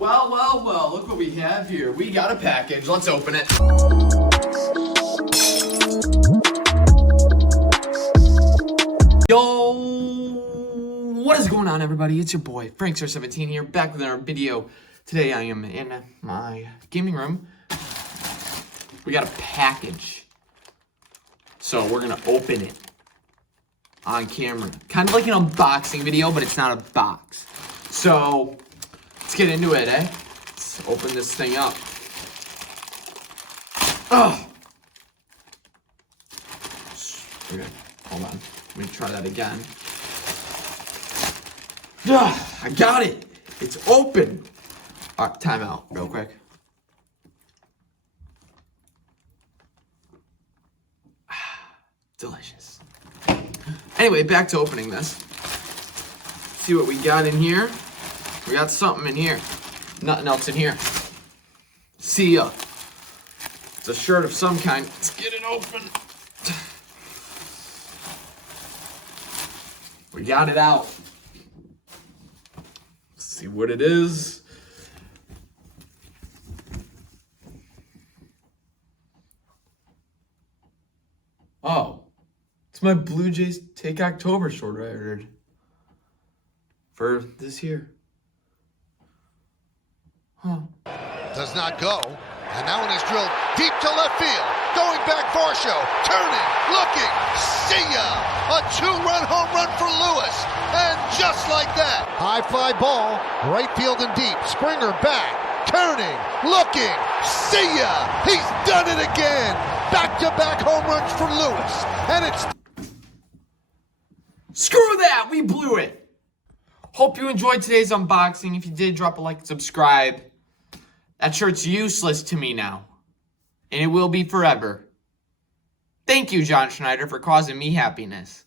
Well, look what we have here. We got a package. Let's open it. Yo, what is going on, everybody? It's your boy, Frankstar17 here, back with another video. Today I am in my gaming room. We got a package. So we're gonna open it on camera. Kind of like an unboxing video, but it's not a box. So let's get into it, eh? Let's open this thing up. Oh! Okay, hold on. Let me try that again. I got it! It's open! Alright, time out real quick. Delicious. Anyway, back to opening this. See what we got in here. We got something in here. Nothing else in here. See ya. It's a shirt of some kind. Let's get it open. We got it out. Let's see what it is. Oh. It's my Blue Jays Take October short I ordered. For this year. Huh. Does not go. And that one is drilled deep to left field. Going back Varsho. Turning. Looking. See ya. A two-run home run for Lewis. And just like that. High fly ball. Right field and deep. Springer back. Turning. Looking. See ya. He's done it again. Back-to-back home runs for Lewis. And it's... Screw that! We blew it! Hope you enjoyed today's unboxing. If you did, drop a like and subscribe. That shirt's useless to me now. And it will be forever. Thank you, John Schneider, for causing me happiness.